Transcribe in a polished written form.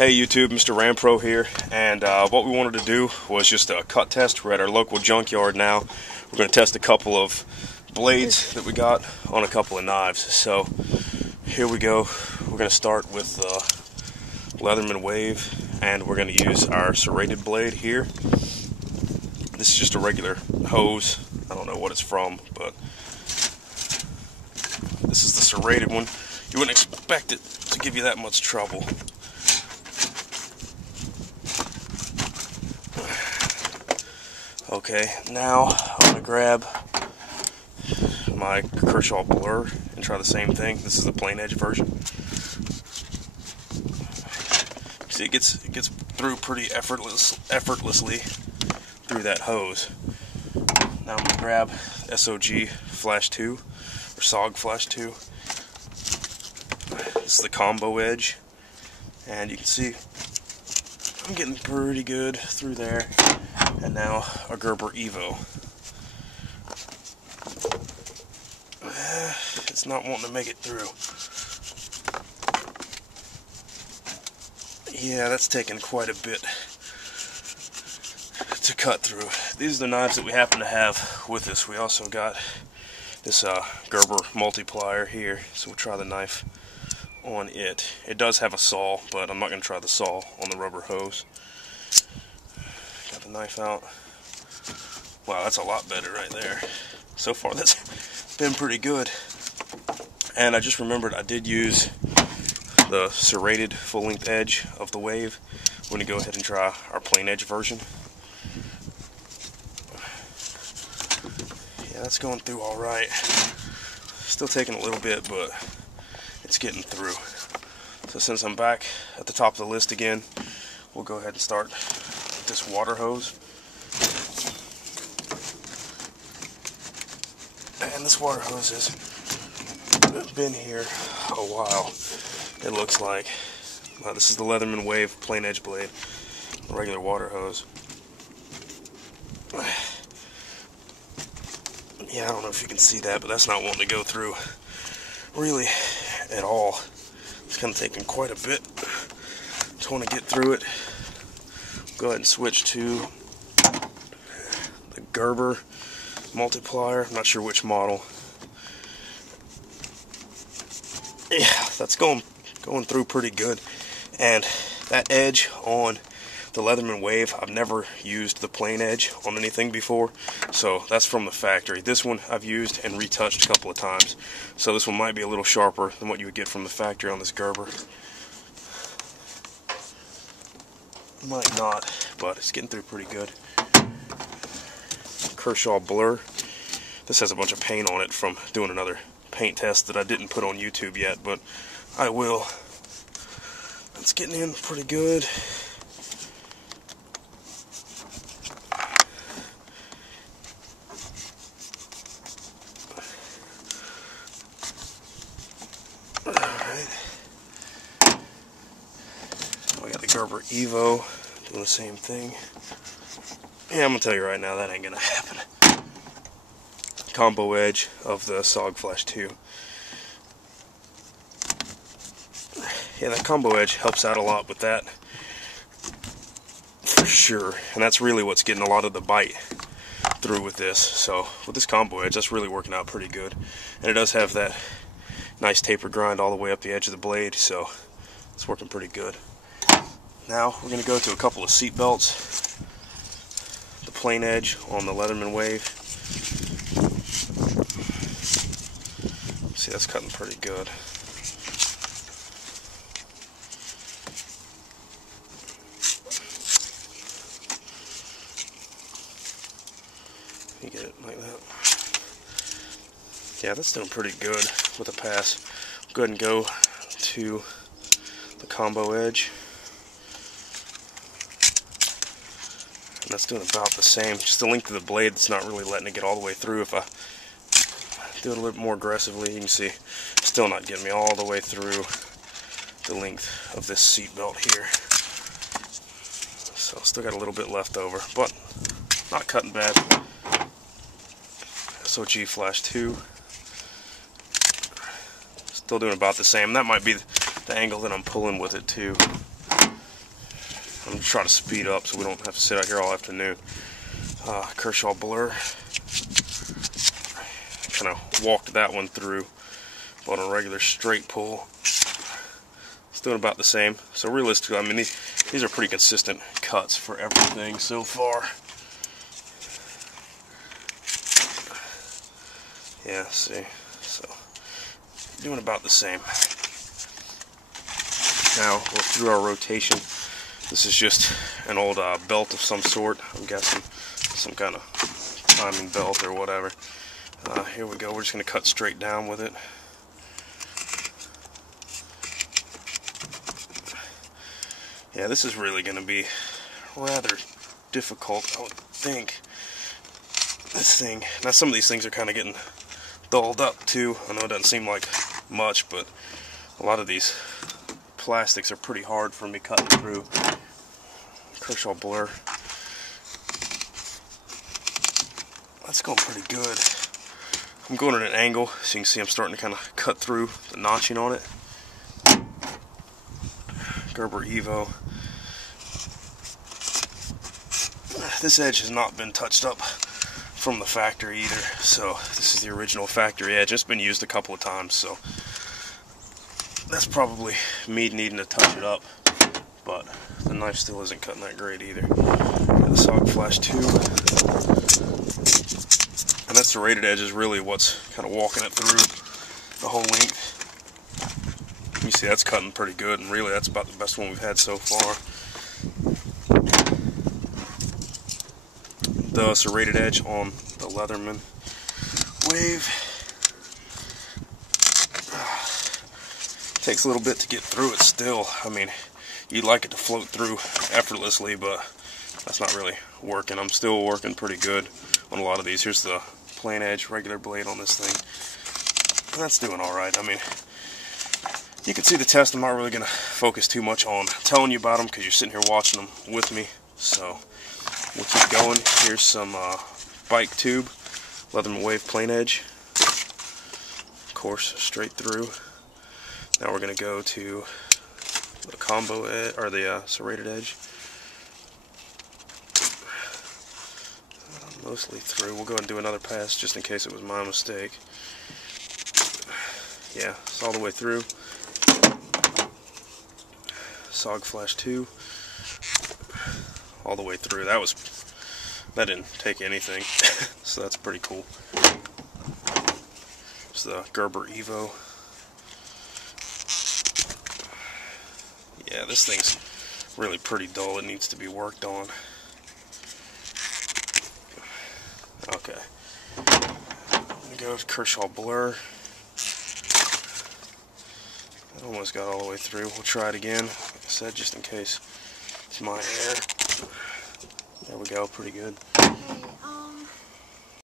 Hey YouTube, MrRampro here, and what we wanted to do was just a cut test. We're at our local junkyard now. We're going to test a couple of blades that we got on a couple of knives. So here we go. We're going to start with Leatherman Wave, and we're going to use our serrated blade here. This is just a regular hose. I don't know what it's from, but this is the serrated one. You wouldn't expect it to give you that much trouble. Okay, now I'm going to grab my Kershaw Blur and try the same thing. This is the plain edge version. See, it gets through pretty effortlessly through that hose. Now I'm going to grab SOG Flash 2 or SOG Flash 2. This is the combo edge, and you can see I'm getting pretty good through there. And now a Gerber Evo. It's not wanting to make it through. Yeah, that's taking quite a bit to cut through. These are the knives that we happen to have with us. We also got this Gerber multiplier here, so we'll try the knife on it. It does have a saw, but I'm not going to try the saw on the rubber hose. Got the knife out. Wow, that's a lot better right there. So far that's been pretty good. And I just remembered I did use the serrated full-length edge of the Wave. We're going to go ahead and try our plain edge version. Yeah, that's going through alright. Still taking a little bit, but it's getting through. So since I'm back at the top of the list again, we'll go ahead and start this water hose. And this water hose has been here a while, it looks like. This is the Leatherman Wave plain edge blade, a regular water hose. Yeah, I don't know if you can see that, but that's not wanting to go through really at all. It's kind of taking quite a bit. Just want to get through it. Go ahead and switch to the Gerber multiplier. I'm not sure which model. Yeah, that's going through pretty good. And that edge on the Leatherman Wave, I've never used the plain edge on anything before, so that's from the factory. This one I've used and retouched a couple of times, so this one might be a little sharper than what you would get from the factory on this Gerber. Might not, but it's getting through pretty good. Kershaw Blur. This has a bunch of paint on it from doing another paint test that I didn't put on YouTube yet, but I will. It's getting in pretty good. Alright. We got the Gerber Evo doing the same thing. Yeah, I'm gonna tell you right now, that ain't gonna happen. Combo edge of the SOG Flash 2. Yeah, that combo edge helps out a lot with that, for sure. And that's really what's getting a lot of the bite through with this. So with this combo edge, that's really working out pretty good. And it does have that nice taper grind all the way up the edge of the blade, so it's working pretty good. Now we're going to go to a couple of seat belts. The plain edge on the Leatherman Wave. See, that's cutting pretty good. You get it like that. Yeah, that's doing pretty good with a pass. Go ahead and go to the combo edge. And that's doing about the same. Just the length of the blade that's not really letting it get all the way through. If I do it a little more aggressively, you can see still not getting me all the way through the length of this seat belt here. So still got a little bit left over, but not cutting bad. SOG Flash 2. Still doing about the same. That might be the angle that I'm pulling with it too. I'm going to try to speed up so we don't have to sit out here all afternoon. Kershaw Blur. Kind of walked that one through, but on a regular straight pull, it's doing about the same. So realistically, I mean, these are pretty consistent cuts for everything so far. Yeah, see, so doing about the same. Now we're through our rotation. This is just an old belt of some sort. I'm guessing some kind of timing belt or whatever. Here we go. We're just going to cut straight down with it. Yeah, this is really going to be rather difficult, I would think. This thing. Now some of these things are kind of getting dulled up too. I know it doesn't seem like much, but a lot of these plastics are pretty hard for me cutting through. Kershaw Blur. That's going pretty good. I'm going at an angle, so you can see I'm starting to kind of cut through the notching on it. Gerber Evo. This edge has not been touched up from the factory either, so this is the original factory edge. It's been used a couple of times, so that's probably me needing to touch it up, but the knife still isn't cutting that great either. Got the Sog Flash 2, and that's the rated edge is really what's kind of walking it through the whole length. You see that's cutting pretty good, and really that's about the best one we've had so far. The serrated edge on the Leatherman Wave. Takes a little bit to get through it still. I mean, you'd like it to float through effortlessly, but that's not really working. I'm still working pretty good on a lot of these. Here's the plain edge regular blade on this thing. That's doing alright. I mean, you can see the test. I'm not really going to focus too much on telling you about them because you're sitting here watching them with me. So we'll keep going. Here's some bike tube, Leatherman Wave plain edge. Of course, straight through. Now we're going to go to the combo edge, or the serrated edge. Mostly through. We'll go ahead and do another pass just in case it was my mistake. Yeah, it's all the way through. Sog Flash 2. All the way through. That didn't take anything, so that's pretty cool. It's the Gerber Evo. Yeah, this thing's really pretty dull. It needs to be worked on. Okay. I'm gonna go to Kershaw Blur. I almost got all the way through. We'll try it again. Like I said, just in case it's my error. There we go, pretty good.